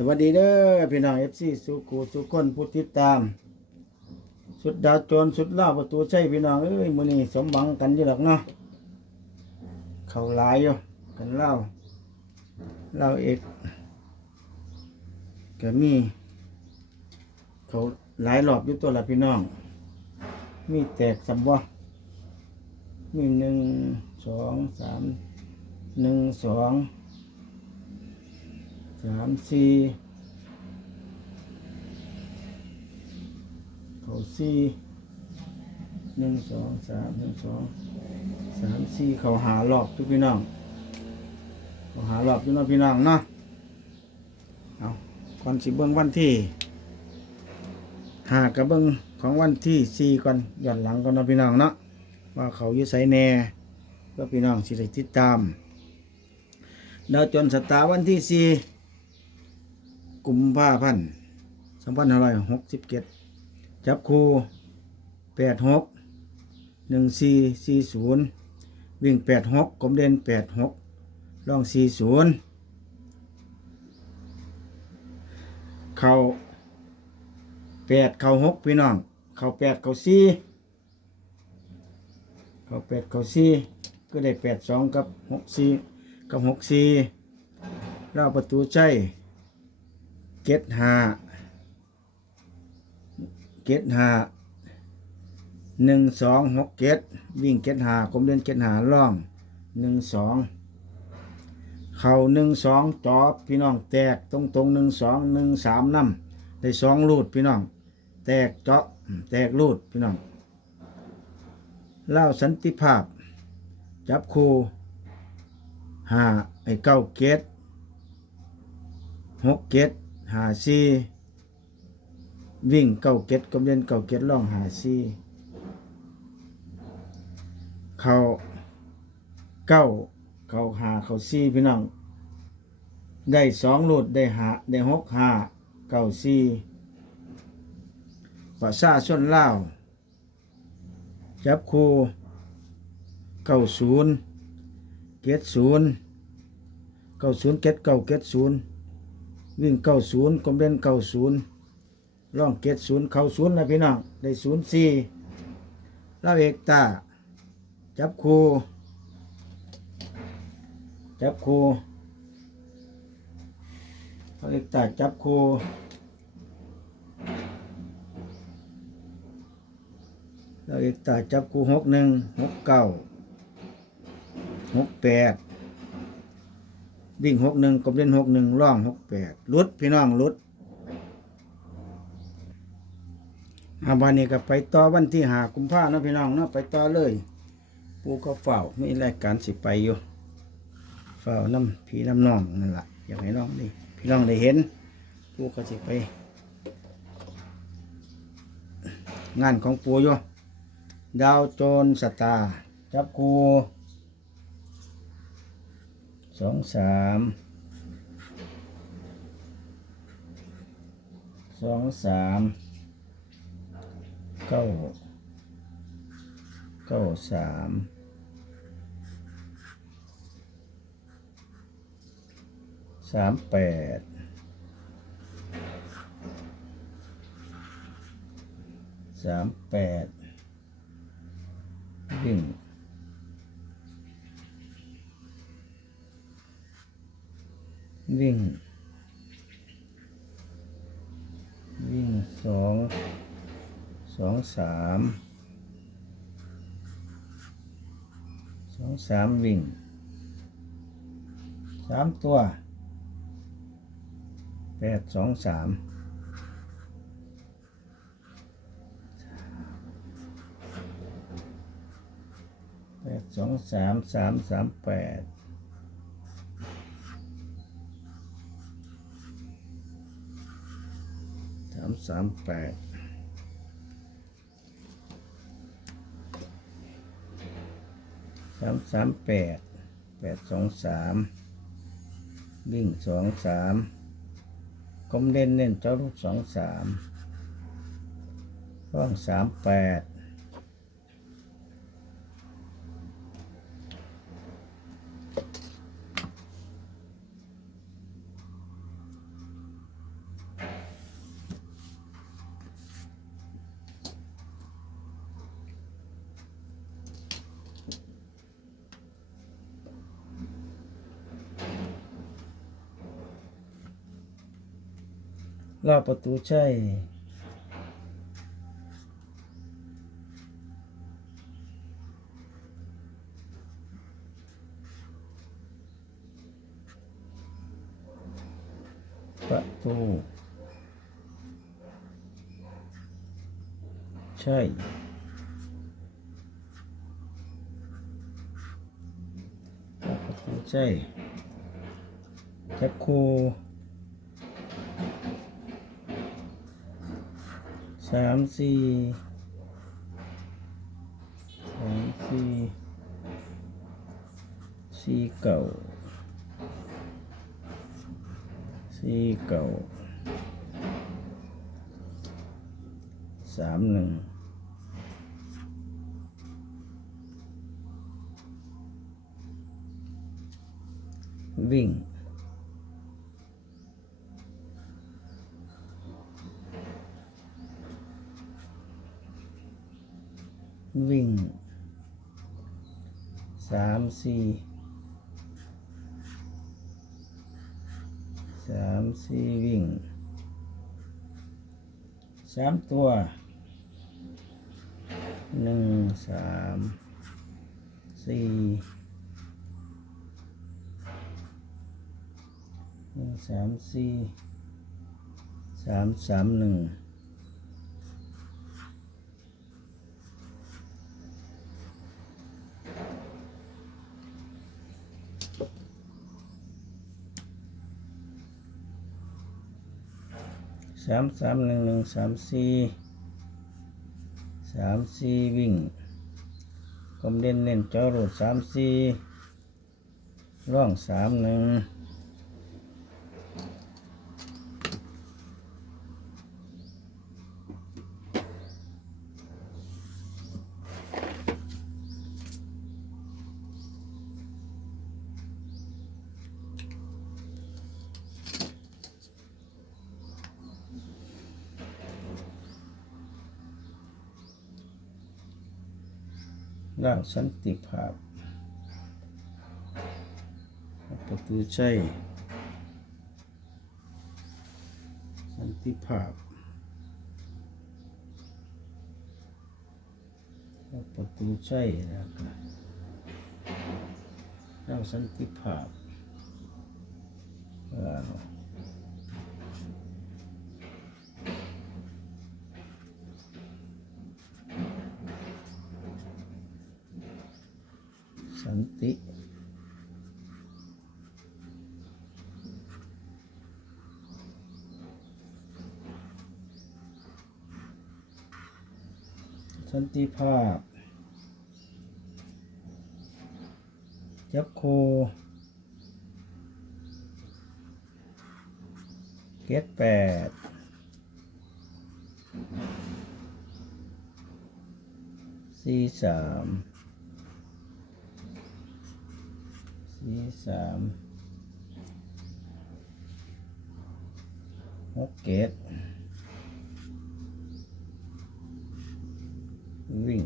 สวัสดีเด้อพี่น้องเอฟซีสุกูสุคนผู้ติดตาม สุดดาวโจรสุดล่าประตูใช่พี่น้องเอ้ยมือนี้สมหวังกันอยู่หรอกเนาะเขาหลายอยู่กันเล่าเล่าเอกก็มี เขาหลายรอบอยู่ตัวละพี่น้อง มีแตกสำบ่มีหนึ่งสองสามหนึ่งสองามสี่เขาสี่หนึ่งสองสามหนึ่งสองสามสี่เขาหารอบทุกพี่น้องเขาหารอบทุกน้องพี่น้องเนาะเอาก่อนสิเบิ้งวันที่หากระเบิ้งของวันที่สี่ก่อนหย้อนหลังก่อนนะพี่น้องเนาะว่าเขาอยู่ไสแน่เพื่อพี่น้องสิได้ติดตามดาวจนสตาร์วันที่สี่ กุมภาพันธ์สองพันห้าร้อยหกสิบเจ็ดจับคู่แปดหกหนึ่งสี่สี่ศูนย์วิ่งแปดหกกลมเด่นแปดหกล่องสี่ศูนย์เข่าแปดเข่าหกพี่น้อง เข่าแปดเข่าสี่เข่าแปดเข่าสี่ก็ได้แปดสองกับหกสี่กับหกสี่เราประตูใจ เกตหาเกตหาหนึ่งสองหกเกตวิ่งเกตหากลมเดินเกตหาล่องหนึ่งสองเข่าหนึ่งสองจอบพี่น้องแตกตรงตรงหนึ่งสองหนึ่งสามน้ำได้สองลูดพี่น้อง แตกเจาะแตกลูดพี่น้องเล่าสันติภาพ จับคู่หาไอ้เก้าเกตหกเก็ด หาซีวิ่งเก้าเก็ดกำเล่นเก้าเก็ดล่องหาซีเขาเก้าเขาหาเขาซีพี่น้อง ได้สองหลดได้หาได้หกหาเก้าซีประชาชนลาวจับคูเก้าศูนย์เก็ดศูนย์เก้าศูนย์เก็ดเก้าเก็ดศูนย์ วิ่งเก้าศูนย์กลมเด่นเก้าศูนย์ร่องเกตศูนย์เข้าศูนย์นะพี่น้องได้ศูนย์สี่ลาเอกตา จับคูจับคูลาเอกตาจับคูลาเอกตาจับคูหกหนึ่งหกเก้าหกแปด วิ่งหกหนึ่งกบเล่นหกหนึ่งร่องหกแปดลุดพี่น้องลุดอาบานนี้ก็ไปต่อวันที่หากุมภาเนาะพี่น้องเนาะไปต่อเลย ปูก็เฝ้าไมีรายการสิไปอยู่เฝ้าน้ำพี่น้ำน้องนั่นแหละอยากให้น้องด้พี่น้องได้เห็น ปูก็สิไป งานของปูอยู่ดาวโจรสตาร์จับคู สองสามสองสามเก้าเก้าสามสามแปดสามแปดวิ่ง วิ่ง วิ่งสองสองสามสองสามวิ่งสามตัวแปดสองสามแปดสองสามสามสามแปด สามสามแปดสามสามแปดแปดสองสามวิ่งสองสามกลมเล่นเล่นเจ้าลูกสองสามร่องสามแปด ประตูใช่ประตูใช่ประตูใช่จับคู สามสี่สามสี่สี่เก่าสี่เก่าสามหนึ่งวิ่ง วิ่งสามสี่สามสี่วิ่งสามตัวหนึ่งสามสี่หนึ่งสามสี่สามสามหนึ่ง สามสามหนึ่งหนึ่งสามสี่สามสี่วิ่งกลมเด่นเน้นจอรดสามสี่ร่องสามหนึ่ง ล่างสันติภาพ ประตูชัยสันติภาพ ประตูชัยแล้วก็ล่างสันติภาพว้าวสั นติสันติภาพจับโค เกตแปดสี่สาม สี่สามหกเกตวิ่ง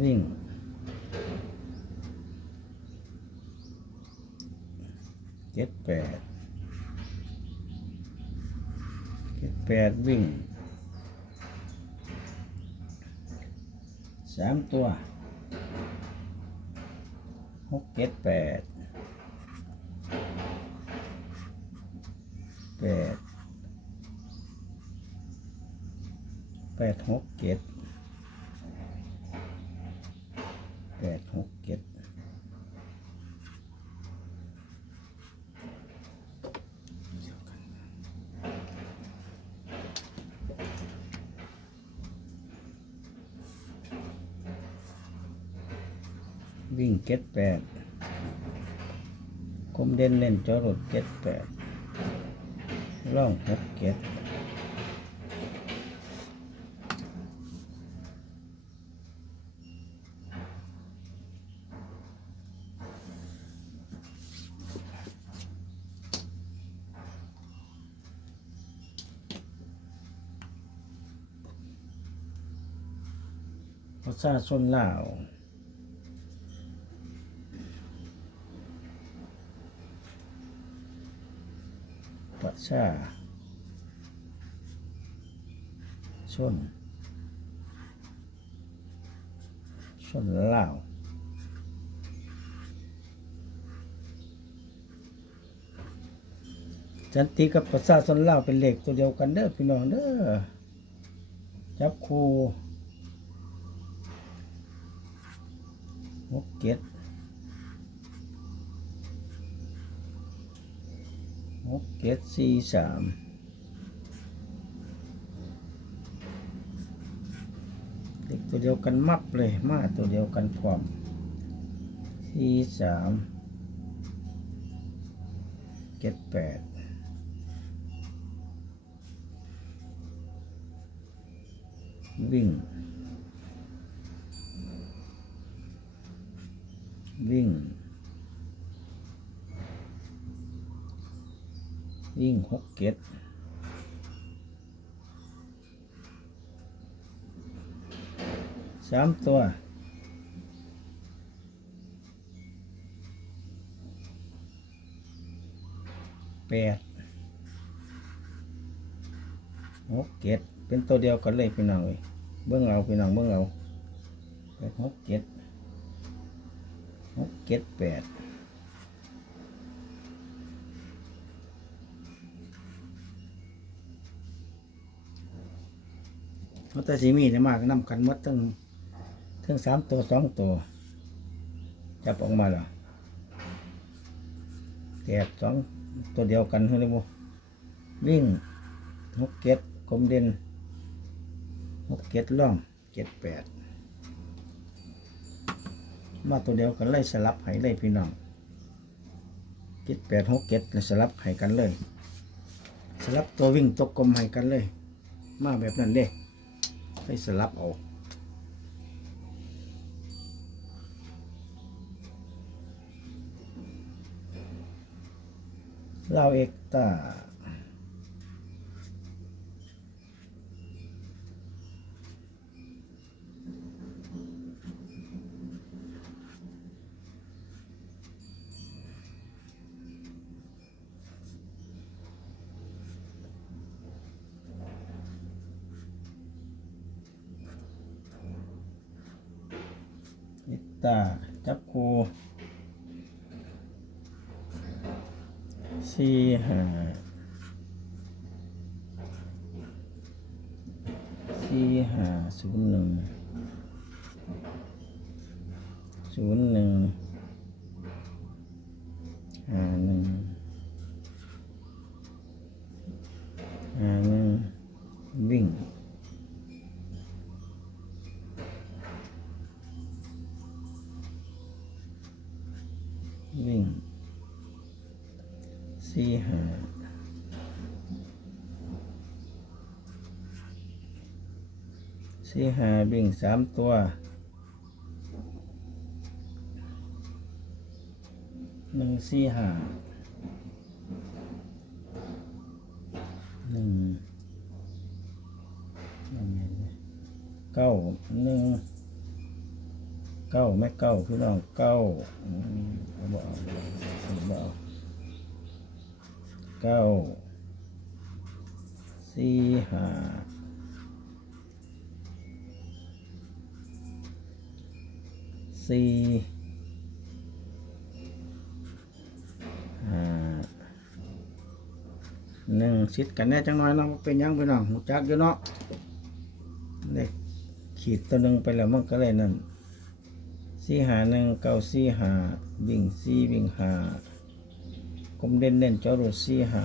วิ่งเจ็ดแปดเจ็ดแปดวิ่ง สามตัวหกเจ็ดแปดแปดแปดหกเจ็ดแปดหกเจ็ด วิ่งเก็ดแปดคมเด่นเล่นจอรถเก็ดแปดร่องหกเก็ดประชาชนลาว ประ ชาชนชนลาวจันติกับประชาชนลาวเป็นเลขตัวเดียวกันเด้อพี่น้องเด้อจับคู่หกเจ็ด กเจ็ดสี่สามเลขตัวเดียวกันมับเลย มาตัวเดียวกันพร้อมสี่สามเจ็ดแปดวิ่ง วิ่ง วิ่งหกเก็ดสามตัวแปดหกเจ็ดเป็นตัวเดียวกันเลยพี่น้องเอ้ยเบิ้องเอาพี่น้องเบิ้องเอาแปดหกเจ็ดหกเจ็ดแปด เขาแต่สีมีเนี่ยมากนำกันหมดทั้งทั้งสามตัวสองตัวจับออกมาแล้วแตกสองตัวเดียวกันเฮ้ยบุวิ่งหกเจ็ดกลมเด่นหกเจ็ดล่องเจ็ดแปดมาตัวเดียวกันเลยสลับให้เลยพี่น้องเจ็ดแปดหกเจ็ดสลับให้กันเลย สลับตัววิ่งตกกลมให้กันเลย มาแบบนั้นเลย ให้สลับเอาเราเอกตา นิ ตา จับคูสี่ห้าสี่ห้าศูนย์หนึ่งศูนย์หนึ่งห้าหนึ่งห้าหนึ่งวิ่ง วิ่ง สี่ห้าสี่ห้าวิ่งสามตัวหนึ่งสี่ห้าหนึ่งเก้าหนึ่งเก้าไม่เก้าพี่น้องเก้าบอกเอาบอก เก้าสี่ห้าสี่ห้าหนึ่งชิดกันแน่จังน้อยเนาะเป็นยังพี่น้องหูจักอยู่เนาะเด็กขีดตัวหนึ่งไปแล้วมันก็เลยนั่นสี่หาหนึ่งเก้าสี่หาวิ่งสี่วิ่งหา ผมเด่นเด่นจอรถสี่หา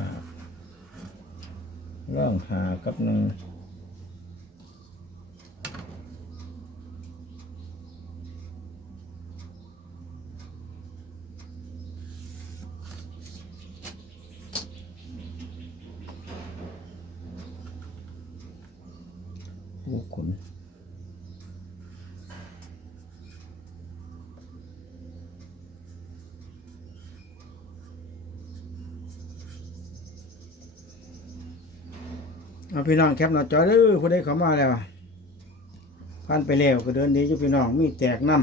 ร่องหากับหนึ่งผู้ขุน เอาพี่น้องแคปหน้าจอเด้อผู้ใดเข้ามาแล้วผ่านไปแล้วก็เดินดีอยู่พี่น้องมีแตกน้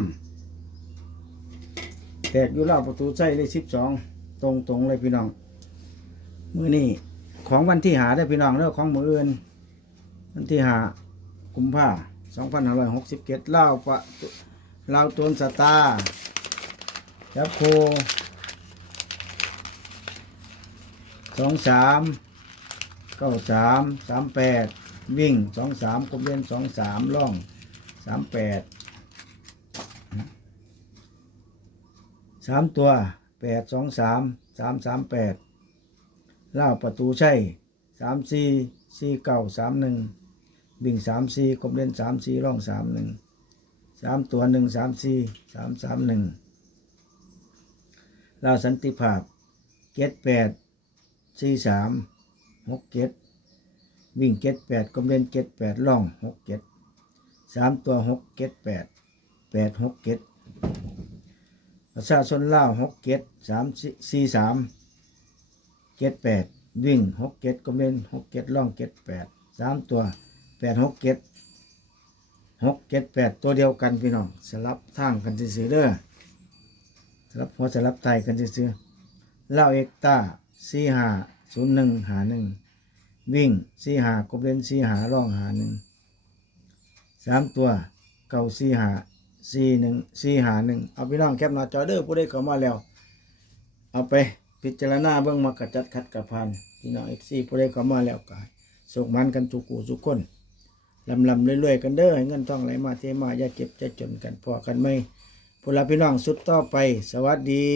ำแตกอยู่รอบประตูใส่เลยสิบสองตรงตรงเลยพี่น้องมือนี่ของวันที่หาได้พี่น้องเรื่องของมืออื่นวันที่หากุมภาสองพันห้าร้อยหกสิบเจ็ดเล่าวปะเล่าตัวสตาร์จับโคสองสาม เก้าสามสามแปดวิ่งสองสามกลมเล่นสองสามล่องสามแปดสามตัวแปดสองสามสามสามแปดล่าประตูใช่สามสี่สี่เก้าสามหนึ่งบิ่งสามสี่กบเล่นสามสี่ร่องสามหนึ่งสามตัวหนึ่งสามสี่สามสามหนึ่งล่าสันติภาพเจ็ดแปดสี่สาม หกเจ็ดวิ่งเจ็ดแปดกบเล่นเจ็ดแปดร่องหกเจ็ดสามตัวหกเจ็ดแปดแปดหกเจ็ดประชาชนล่าหกเจ็ดสามสี่สามเจ็ดแปดวิ่งหกเจ็ดก็เป็นหกเจ็ดล่องเจ็ดแปดสามตัวแปดหกเจ็ดหกเจ็ดแปดตัวเดียวกันพี่น้องสลับทางกันซื้อเด้อสลับหัวสลับไตกันซื้อเล่าเอกตาสี่หา ศูนย์หนึ่งหาหนึ่งวิ่งสี่หากบเล่นสี่หาล่องหาหนึ่งสามตัวเก่าสี่หาสี่หนึ่งสี่หาหนึ่งเอาพี่น้องแคปหน้าจอเด้อผู้ใดเข้ามาแล้ว เอาไปพิจารณาเบื้องมากระจัดขัดกระพันพี่น้องเอฟซีผู้ใดเข้ามาแล้วก็สุขมันกันทุกกูทุกคนลำลำเรื่อยๆกันเด้อให้เงินทองไหลมาเทมาอย่าเก็บจะจนกันพอกันไหมพวกเราพี่น้องสุดต่อไป สวัสดี